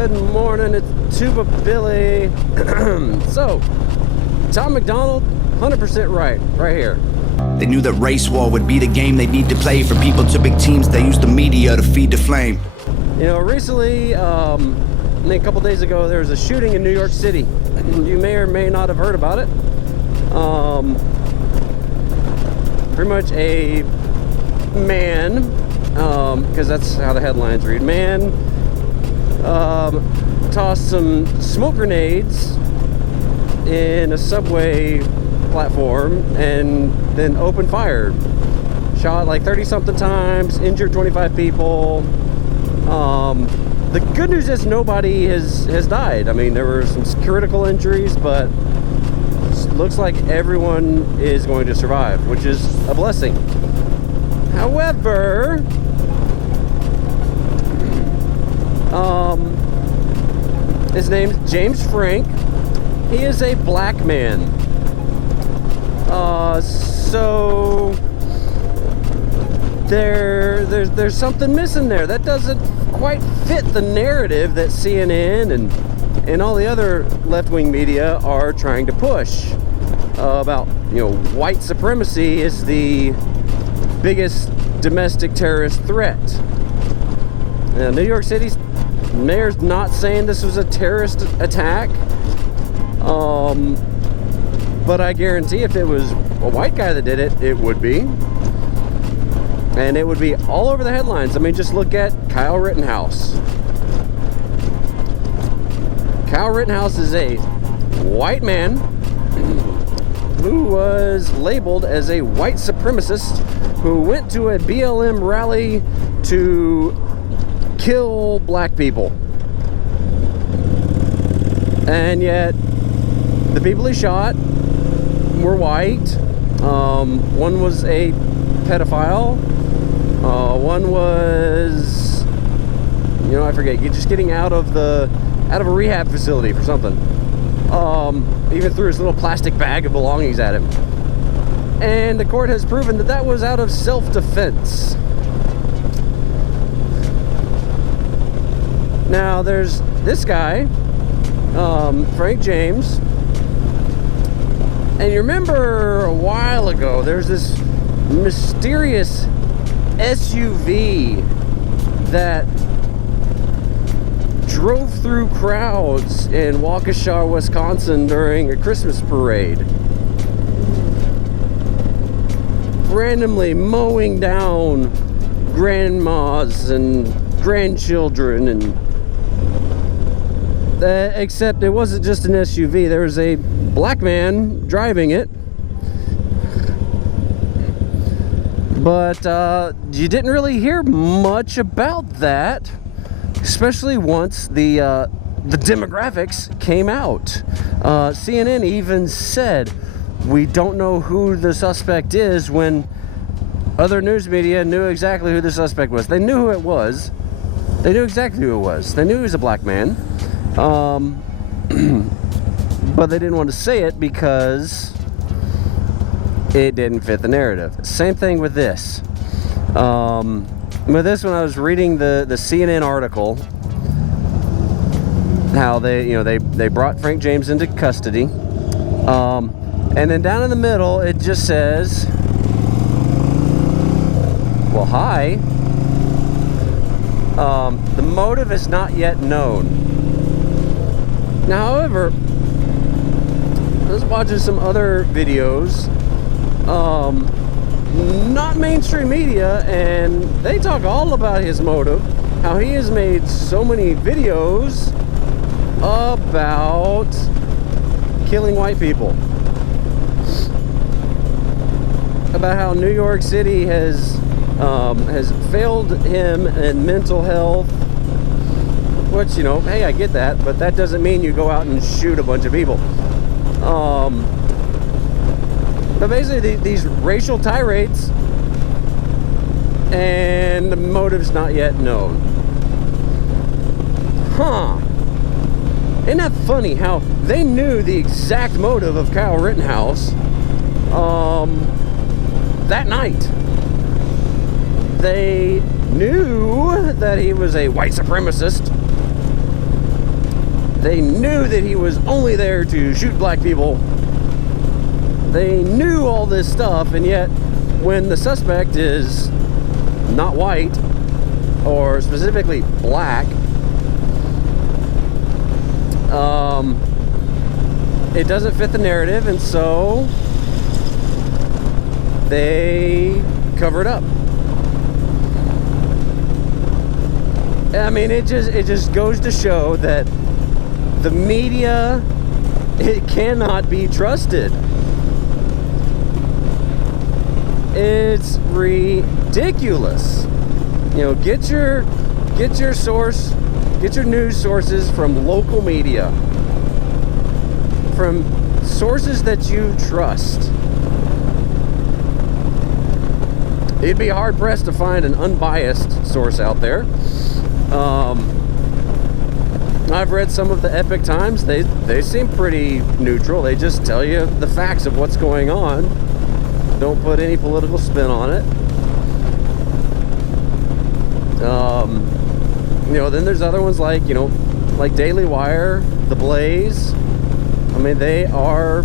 Good morning, it's Tuba Billy. So, Tom MacDonald, 100% right here. They knew that race war would be the game they need to play. For people to big teams, they use the media to feed the flame. You know, recently, I think a couple days ago, there was a shooting in New York City. You may or may not have heard about it. Pretty much a man, because that's how the headlines read, man tossed some smoke grenades in a subway platform and then opened fire. Shot like 30-something times, injured 25 people. The good news is nobody has died. I mean, there were some critical injuries, but it looks like everyone is going to survive, which is a blessing. However, his name's James Frank. He is a black man. So there's something missing there. That doesn't quite fit the narrative that CNN and all the other left-wing media are trying to push about, you know, white supremacy is the biggest domestic terrorist threat. Now, New York City's mayor's not saying this was a terrorist attack, but I guarantee if it was a white guy that did it, it would be. And it would be all over the headlines. I mean, just look at Kyle Rittenhouse. Kyle Rittenhouse is a white man who was labeled as a white supremacist who went to a BLM rally to kill black people. And yet, the people he shot were white. One was a pedophile. One was, you know, I forget, just getting out of a rehab facility for something. Even threw his little plastic bag of belongings at him. And the court has proven that that was out of self-defense. Now there's this guy, Frank James. And you remember a while ago, there's this mysterious SUV that drove through crowds in Waukesha, Wisconsin during a Christmas parade, randomly mowing down grandmas and grandchildren, and except it wasn't just an SUV. There was a black man driving it. But you didn't really hear much about that, especially once the demographics came out. CNN even said, we don't know who the suspect is, when other news media knew exactly who the suspect was. They knew who it was. They knew exactly who it was. They knew he was a black man. But they didn't want to say it because it didn't fit the narrative. Same thing with this. With this, when I was reading the CNN article, how they brought Frank James into custody, and then down in the middle it just says, well, hi. The motive is not yet known. Now, however, I was watching some other videos, not mainstream media, and they talk all about his motive, how he has made so many videos about killing white people, about how New York City has failed him in mental health, which, you know, hey, I get that, but that doesn't mean you go out and shoot a bunch of people. But basically, these racial tirades, and the motive's not yet known. Huh. Isn't that funny how they knew the exact motive of Kyle Rittenhouse that night? They knew that he was a white supremacist, They knew that he was only there to shoot black people. They knew all this stuff, and yet when the suspect is not white, or specifically black, it doesn't fit the narrative, and so they cover it up. I mean, it just goes to show that the media, it cannot be trusted. It's ridiculous. You know, get your news sources from local media, from sources that you trust. It'd be hard pressed to find an unbiased source out there. I've read some of the Epic Times. They seem pretty neutral. They just tell you the facts of what's going on. Don't put any political spin on it. You know, then there's other ones like, you know, like Daily Wire, The Blaze. I mean, they are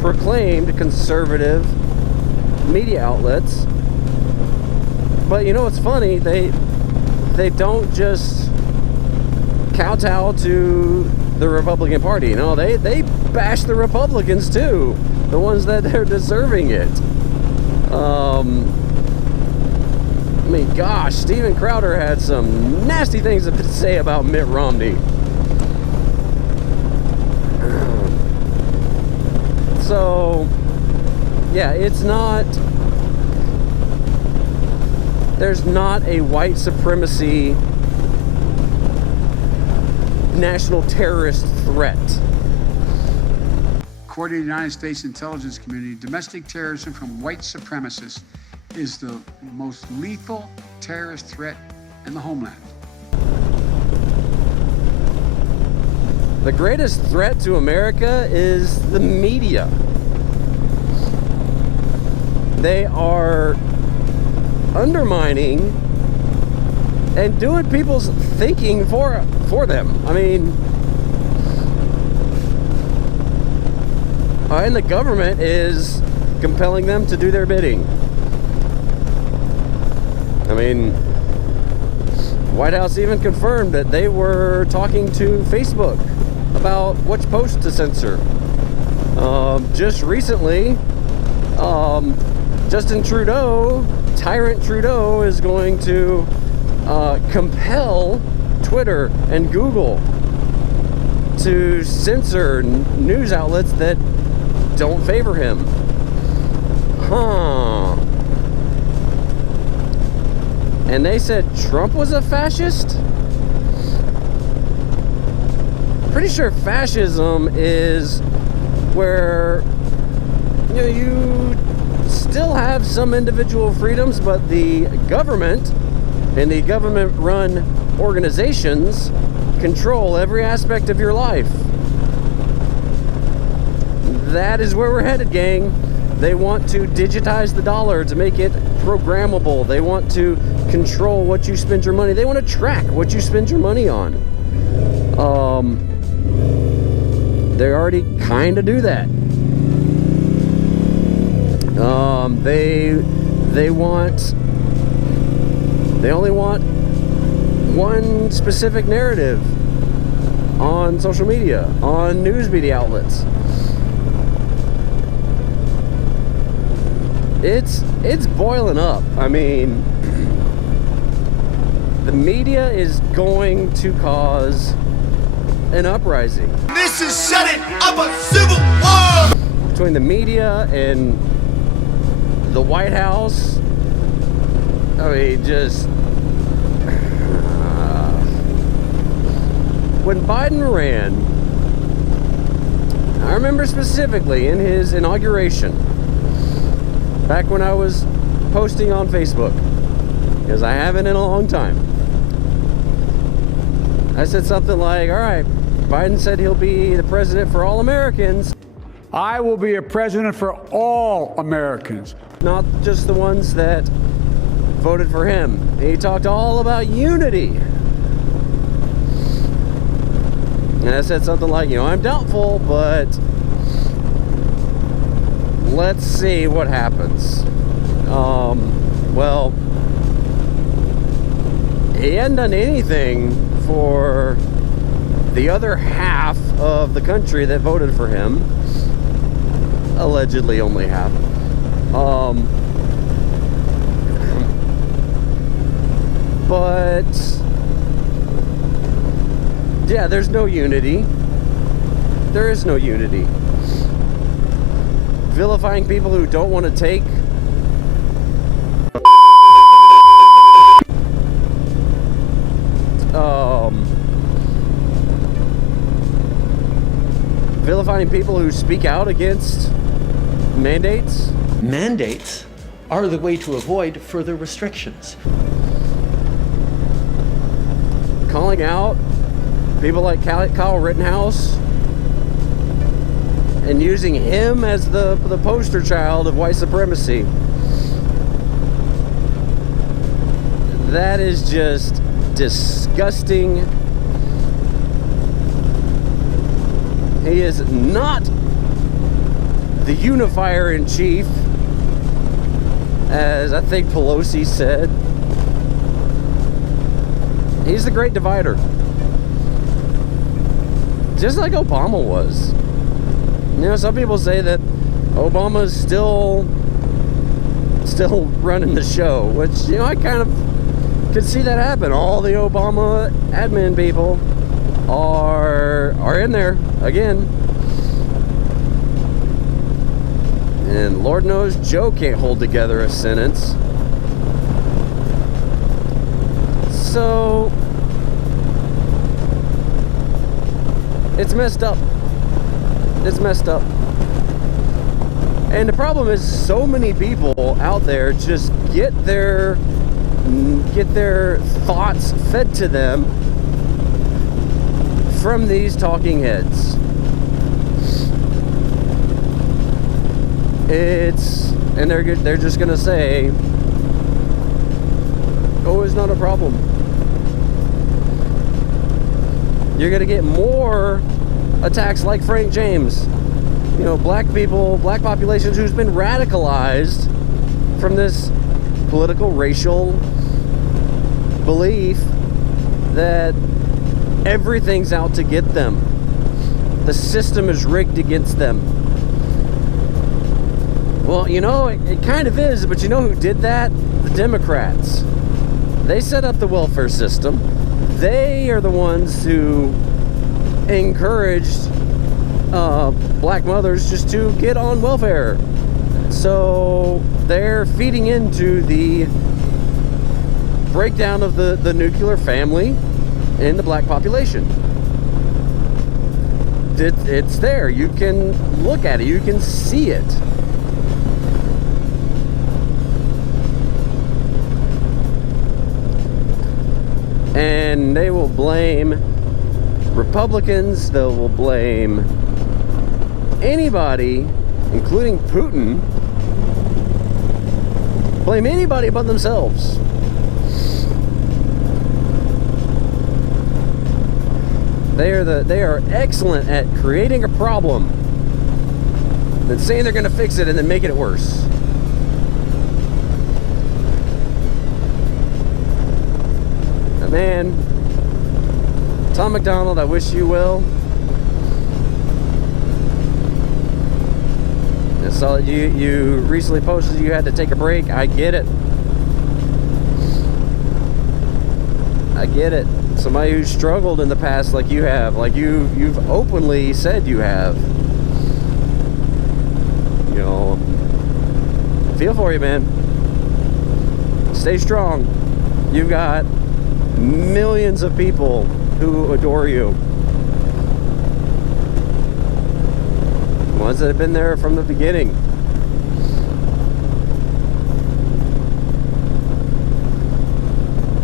proclaimed conservative media outlets. But you know what's funny? They don't just kowtow to the Republican Party. You know, they bash the Republicans too, the ones that are deserving it. I mean, gosh, Steven Crowder had some nasty things to say about Mitt Romney. So, yeah, there's not a white supremacy national terrorist threat. According to the United States intelligence community, domestic terrorism from white supremacists is the most lethal terrorist threat in the homeland. The greatest threat to America is the media. They are undermining and doing people's thinking for them. I mean, and the government is compelling them to do their bidding. I mean, White House even confirmed that they were talking to Facebook about which posts to censor. Just recently, Justin Trudeau, Tyrant Trudeau, is going to compel Twitter and Google to censor news outlets that don't favor him. And they said Trump was a fascist? Pretty sure fascism is where, you know, you still have some individual freedoms, but the government and the government-run organizations control every aspect of your life. That is where we're headed, gang. They want to digitize the dollar to make it programmable. They want to control what you spend your money. They want to track what you spend your money on. They already kind of do that. They only want one specific narrative on social media, on news media outlets. It's boiling up. I mean, the media is going to cause an uprising. This is setting up a civil war between the media and the White House. I mean, just when Biden ran, I remember specifically in his inauguration, back when I was posting on Facebook, because I haven't in a long time, I said something like, all right, Biden said he'll be the president for all Americans. I will be a president for all Americans. Not just the ones that voted for him. He talked all about unity. And I said something like, I'm doubtful, but let's see what happens. Well, he hadn't done anything for the other half of the country that voted for him. Allegedly only half. But yeah, there's no unity. There is no unity. Vilifying people who don't want to take vilifying people who speak out against mandates. Mandates are the way to avoid further restrictions. Calling out people like Kyle Rittenhouse and using him as the poster child of white supremacy. That is just disgusting. He is not the unifier in chief, as I think Pelosi said. He's the great divider. Just like Obama was. Some people say that Obama's still running the show, which, I kind of could see that happen. All the Obama admin people are in there again. And Lord knows Joe can't hold together a sentence. So it's messed up. It's messed up. And the problem is, so many people out there just get their thoughts fed to them from these talking heads. And they're just gonna say, "Oh, it's not a problem." You're gonna get more attacks like Frank James. Black people, black populations who's been radicalized from this political, racial belief that everything's out to get them. The system is rigged against them. Well, it kind of is, but you know who did that? The Democrats. They set up the welfare system. They are the ones who encouraged black mothers just to get on welfare. So they're feeding into the breakdown of the nuclear family in the black population. It's there. You can look at it. You can see it. And they will blame Republicans. They will blame anybody, including Putin. Blame anybody but themselves. They are excellent at creating a problem, then saying they're going to fix it and then making it worse. Man, Tom MacDonald, I wish you well. I saw that you recently posted you had to take a break. I get it. I get it. Somebody who's struggled in the past like you have, like you've openly said you have. Feel for you, man. Stay strong. You've got millions of people who adore you. Ones that have been there from the beginning.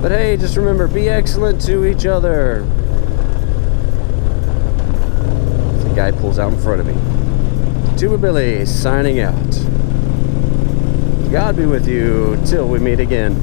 But hey, just remember, be excellent to each other. The guy pulls out in front of me. Tuba Billy signing out. God be with you till we meet again.